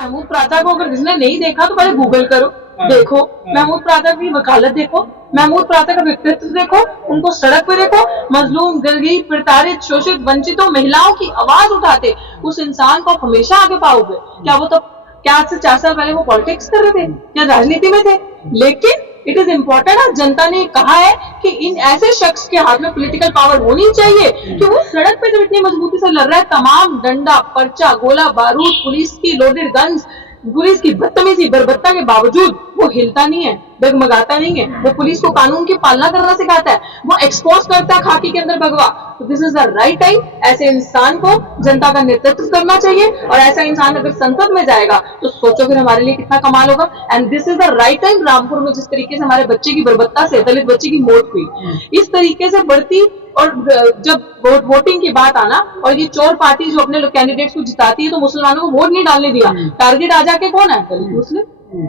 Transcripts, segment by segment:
महमूद प्राचा को अगर जिसने नहीं देखा तो पहले गूगल करो, देखो महमूद प्राचा की वकालत देखो, महमूद प्राचा का व्यक्तित्व देखो, उनको सड़क पे देखो, मजलूम, गरीब, प्रताड़ित, शोषित, वंचितों, महिलाओं की आवाज उठाते उस इंसान को आप हमेशा आगे पाओगे। क्या वो तो क्या आज से 4 साल पहले वो पॉलिटिक्स कर रहे थे, क्या राजनीति में थे? लेकिन इट इज इम्पोर्टेंट, आज जनता ने कहा है कि इन ऐसे शख्स के हाथ में पॉलिटिकल पावर होनी चाहिए कि वो सड़क पे जब इतनी मजबूती से लड़ रहा है, तमाम डंडा, पर्चा, गोला बारूद, पुलिस की लोडेड गन्स, पुलिस की बदतमीजी, बर्बरता के बावजूद वो हिलता नहीं है, डगमगाता नहीं है, वो पुलिस को कानून की पालना करना सिखाता है, वो एक्सपोज करता है खाकी के अंदर भगवा। तो this is the right time, ऐसे इंसान को जनता का नेतृत्व करना चाहिए और ऐसा इंसान अगर संसद में जाएगा तो सोचो फिर हमारे लिए कितना कमाल होगा। And this is the right time. Rampur में जिस तरीके से हमारे बच्चे की बर्बरता से दलित बच्चे की मौत हुई, इस तरीके से बढ़ती, और जब वोटिंग की बात आना और ये चोर पार्टी जो अपने कैंडिडेट्स को जिताती है तो मुसलमानों को वोट नहीं डालने दिया, टारगेट आ जाके कौन है? दलित मुस्लिम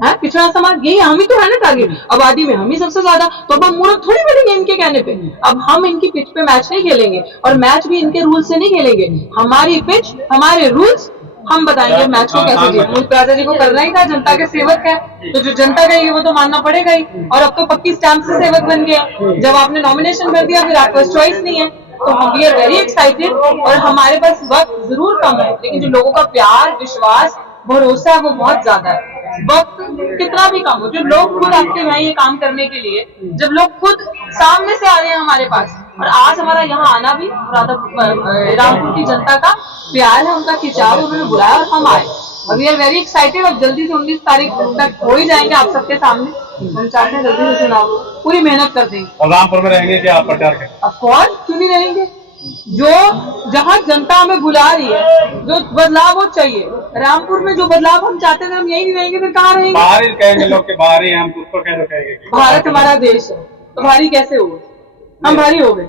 है, पिछड़ा समाज, यही हम ही तो है ना टारगेट, आबादी में हम ही सबसे ज्यादा। तो अब हम मूर्ख थोड़ी बनेंगे इनके कहने पे, अब हम इनकी पिच पे मैच नहीं खेलेंगे और मैच भी इनके रूल से नहीं खेलेंगे, हमारी पिच, हमारे रूल्स, हम बताएंगे मैच को कैसे जीतना। महमूद प्राचा जी को करना ही था, जनता के सेवक है तो जो जनता कहेगी वो तो मानना पड़ेगा ही, और अब तो पक्की स्टैंप से सेवक बन गया। जब आपने नॉमिनेशन कर दिया फिर आपके पास चॉइस नहीं है, तो हम वी आर वेरी एक्साइटेड और हमारे पास वक्त जरूर कम है, लेकिन जो लोगों का प्यार, विश्वास, भरोसा है वो बहुत ज्यादा है। वक्त कितना भी कम हो, जो लोग खुद आपके हैं ये काम करने के लिए, जब लोग खुद सामने से आ रहे हैं हमारे पास, और आज हमारा यहाँ आना भी रामपुर की जनता का प्यार है, उनका खिंचाव, उन्होंने बुलाया और हम आए। We are very excited. अब जल्दी से 19 तारीख तक हो ही जाएंगे आप सबके सामने, हम चाहते हैं जल्दी से चुनाव पूरी मेहनत कर देंगे। और रामपुर में रहेंगे क्या आप प्रचार करें? ऑफकोर्स, क्यों नहीं रहेंगे। जो जहाँ जनता हमें बुला रही है, जो बदलाव वो चाहिए, रामपुर में जो बदलाव हम चाहते थे, हम यही नहीं रहेंगे फिर कहाँ रहेंगे? बाहर ही कहेंगे लोग के बाहर ही, हम उसको कैसे कहेंगे? भारत हमारा देश है तो भारी कैसे हो? हम भारी हो गए।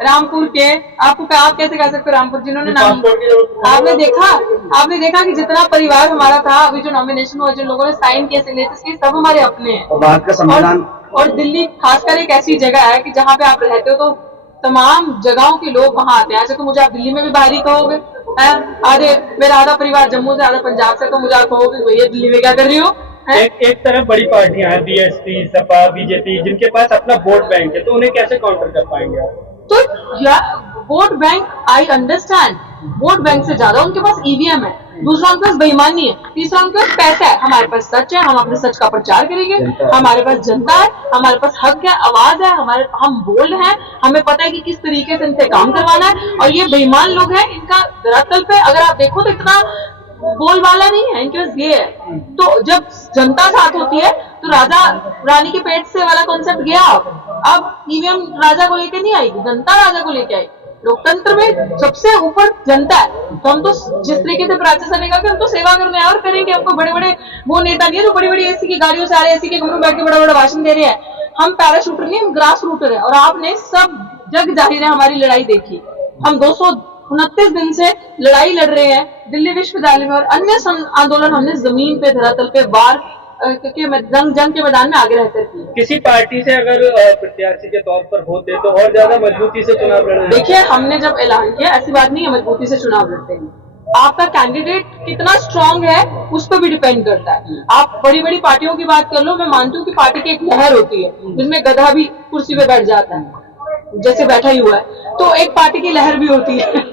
रामपुर के आपको आप कैसे कह सकते हो? रामपुर जिन्होंने नाम, आपने देखा कि जितना परिवार हमारा था, अभी जो नॉमिनेशन हुआ, जिन लोगों ने साइन किया, सिग्नेचर्स किए, सब हमारे अपने हैं। भारत का संविधान और दिल्ली खासकर एक ऐसी जगह है कि जहाँ पे आप रहते हो तो तमाम जगहों के लोग वहाँ आते हैं। ऐसे तो मुझे आप दिल्ली में भी बाहरी कहोगे, आधे मेरा आधा परिवार जम्मू से, आधा पंजाब से, तो मुझे आप कहोगे भैया दिल्ली में क्या कर रही हो? एक तरफ बड़ी पार्टियां हैं, बीएसपी, सपा, बीजेपी, जिनके पास अपना वोट बैंक है, तो उन्हें कैसे काउंटर कर पाएंगे आप? तो vote bank, I understand, vote bank से ज्यादा उनके पास ईवीएम है, दूसरा उनके पास बेईमानी है, तीसरा उनके पास पैसा है। हमारे पास सच है, हम अपने सच का प्रचार करेंगे, हमारे पास जनता है, हमारे पास हक है, आवाज है, हम बोल्ड हैं, हमें पता है कि किस तरीके से इनसे काम करवाना है। और ये बेईमान लोग हैं, इनका धरातल पे अगर आप देखो तो इतना बोल वाला नहीं है, इनके पास ये है। तो जब जनता साथ होती है तो राजा रानी के पेट से वाला कॉन्सेप्ट गया। अब ईवीएम राजा को लेकर नहीं आएगी, जनता राजा को लेकर आई। लोकतंत्र में सबसे ऊपर जनता है, तो हम तो जिस तरीके से प्राचा ने कहा कि हम तो सेवा करने और करेंगे, हमको बड़े बड़े वो नेता नहीं है जो बड़ी बड़ी एसी की गाड़ियों से आ रहे हैं, एसी के कमरों में बैठ के बड़ा बड़ा भाषण दे रहे हैं। हम पैराशूटर नहीं, हम ग्रास रूटर है। और आपने सब जग जाहिर है हमारी लड़ाई देखी, हम 229 दिन से लड़ाई लड़ रहे हैं दिल्ली विश्वविद्यालय में, और अन्य आंदोलन हमने जमीन पे, धरातल पे, बार जंग के मैदान में आगे रहते थे। किसी पार्टी से अगर प्रत्याशी के तौर पर होते तो और ज्यादा मजबूती से चुनाव लड़ना। देखिए, हमने जब ऐलान किया, ऐसी बात नहीं है मजबूती से चुनाव लड़ते हैं, आपका कैंडिडेट कितना स्ट्रांग है उस पर भी डिपेंड करता है। आप बड़ी बड़ी पार्टियों की बात कर लो, मैं मानती हूँ कि पार्टी की एक लहर होती है जिसमें गधा भी कुर्सी पे बैठ जाता है, जैसे बैठा ही हुआ है, तो एक पार्टी की लहर भी होती है।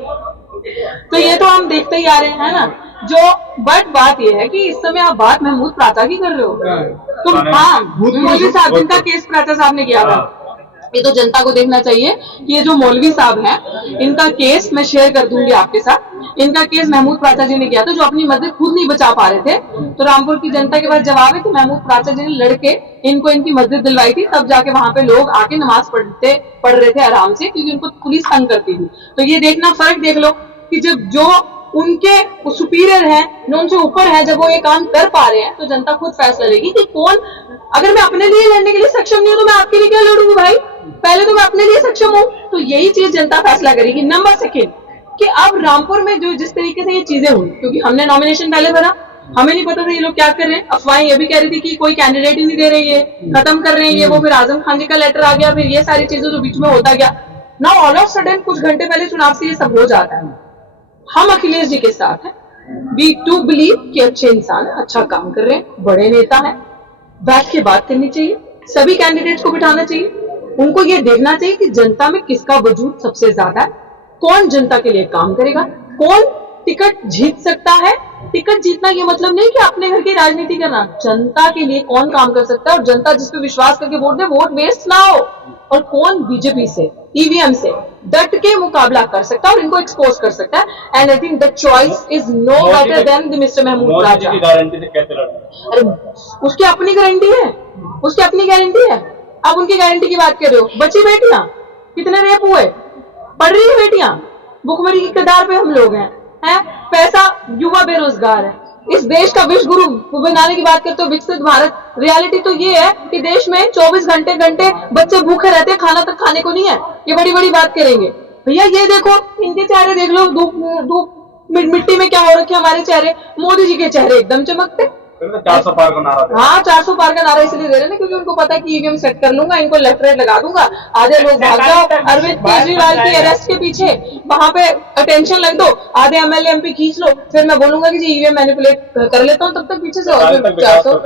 तो ये तो हम देखते ही आ रहे हैं ना। जो बट बात ये है कि इस समय आप बात महमूद प्राचा की कर रहे हो, तो हाँ, मौलवी साहब जिनका केस प्राचा साहब ने किया था, ये तो जनता को देखना चाहिए कि ये जो मौलवी साहब हैं, इनका केस मैं शेयर कर दूंगी आपके साथ। इनका केस महमूद प्राचा जी ने किया था, जो अपनी मस्जिद खुद नहीं बचा पा रहे थे, तो रामपुर की जनता के पास जवाब है कि महमूद प्राचा जी ने लड़के इनको इनकी मस्जिद दिलवाई थी, तब जाके वहां पे लोग आके नमाज पढ़ रहे थे आराम से, क्योंकि उनको पुलिस तंग करती थी। तो ये देखना, फर्क देख लो कि जब जो उनके सुपीरियर है, जो उनसे ऊपर है, जब वो ये काम कर पा रहे हैं, तो जनता खुद फैसला लेगी कि कौन, अगर मैं अपने लिए लड़ने के लिए सक्षम नहीं हूं तो मैं आपके लिए क्या लड़ूंगी भाई? पहले तो मैं अपने लिए सक्षम हूं, तो यही चीज जनता फैसला करेगी। नंबर सेकेंड, कि अब रामपुर में जो जिस तरीके से ये चीजें हुई, क्योंकि हमने नॉमिनेशन पहले भरा, हमें नहीं पता था ये लोग क्या कर रहे हैं। अफवाहें ये भी कह रही थी कि कोई कैंडिडेट ही नहीं दे रही है, खत्म कर रहे हैं ये वो, फिर आजम खान जी का लेटर आ गया, फिर ये सारी चीजें जो बीच में होता गया। नाउ ऑल ऑफ सडन कुछ घंटे पहले चुनाव से ये सब हो जाता है। हम अखिलेश जी के साथ हैं। वी टू बिलीव कि अच्छे इंसान है, अच्छा काम कर रहे हैं, बड़े नेता हैं। बैठ के बात करनी चाहिए, सभी कैंडिडेट्स को बिठाना चाहिए, उनको ये देखना चाहिए कि जनता में किसका वजूद सबसे ज्यादा है, कौन जनता के लिए काम करेगा, कौन टिकट जीत सकता है। टिकट जीतना ये मतलब नहीं कि अपने घर की राजनीति करना, जनता के लिए कौन काम कर सकता है और जनता जिस पे विश्वास करके वोट दे, वोट वेस्ट ना हो। और कौन बीजेपी से, ईवीएम से डट के मुकाबला कर सकता है और इनको एक्सपोज कर सकता है। And I think the choice is no better than the mister Mahmood Modi ji राजा। की गारंटी से कैसे लड़ना? अरे उसकी अपनी गारंटी है, उसकी अपनी गारंटी है। आप उनकी गारंटी की बात कर रहे हो। बची बेटियां, कितने रेप हुए, पढ़ रही है बेटियां, भुखमरी की कगार पे हम लोग हैं। पैसा, युवा बेरोजगार है। इस देश का विश्व गुरु बनाने की बात करते हो, विकसित भारत। रियलिटी तो ये है कि देश में 24 घंटे बच्चे भूखे रहते हैं, खाना तक खाने को नहीं है। ये बड़ी बड़ी बात करेंगे भैया। ये देखो, इनके चेहरे देख लो, धूप मिट्टी में क्या हो रखे हमारे चेहरे। मोदी जी के चेहरे एकदम चमकते। 400 पार का नारा दे। हाँ, 400 पार का नारा इसलिए दे रहे हैं क्योंकि उनको पता है कि ईवीएम सेट कर लूंगा, इनको लेफ्ट राइट लगा दूंगा, आधे लोग भाग जाओ अरविंद केजरीवाल की अरेस्ट के पीछे, वहां पे अटेंशन लग दो, आधे एमएलए एमपी खींच लो, फिर मैं बोलूंगा कि जी ईवीएम मैनिपुलेट कर लेता हूँ, तब तक पीछे से और 400।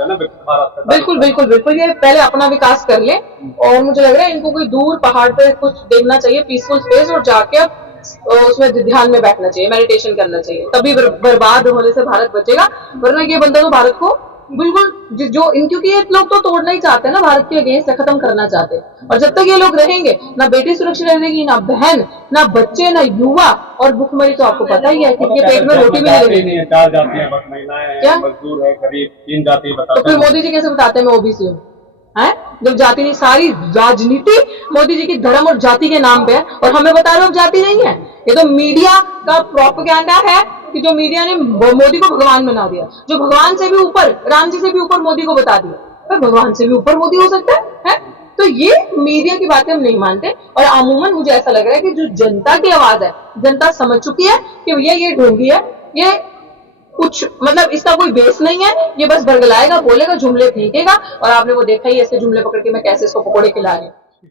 बिल्कुल बिल्कुल बिल्कुल, ये पहले अपना विकास कर ले। और मुझे लग रहा है इनको कोई दूर पहाड़ पे कुछ देखना चाहिए, पीसफुल स्पेस, और जाके उसमें ध्यान में बैठना चाहिए, मेडिटेशन करना चाहिए, तभी बर्बाद होने से भारत बचेगा। वरना ये बंदा तो भारत को बिल्कुल जो क्योंकि ये लोग तो तोड़ना ही चाहते हैं ना, भारत के अगेंस्ट खत्म करना चाहते हैं। और जब तक ये लोग रहेंगे, ना बेटी सुरक्षित रहेगी, ना बहन, ना बच्चे, ना युवा, और भुखमरी तो आपको पता ही है कि पेट में रोटी भी नहीं लगेगी। 4 जातियां, बस महिलाएं हैं, मजदूर है, गरीब, 3 जाति तो बताते फिर हैं। मोदी जी कैसे बताते हैं मैं ओबीसी हूँ? है जब जाति नहीं, सारी राजनीति मोदी जी की धर्म और जाति के नाम पे है, और हमें बता रहे हो जाति नहीं है। ये तो मीडिया का प्रोपेगेंडा है कि जो मीडिया ने मोदी को भगवान बना दिया, जो भगवान से भी ऊपर, राम जी से भी ऊपर मोदी को बता दिया, पर भगवान से भी ऊपर मोदी हो सकता है? तो ये मीडिया की बातें हम नहीं मानते। और अमूमन मुझे ऐसा लग रहा है कि जो जनता की आवाज है, जनता समझ चुकी है कि भैया ये ढोंगी है, ये कुछ मतलब इसका कोई बेस नहीं है, ये बस बरगलाएगा, बोलेगा, जुमले फेंकेगा। और आपने वो देखा ही, ऐसे जुमले पकड़ के मैं कैसे इसको पकौड़े खिला रही हूँ।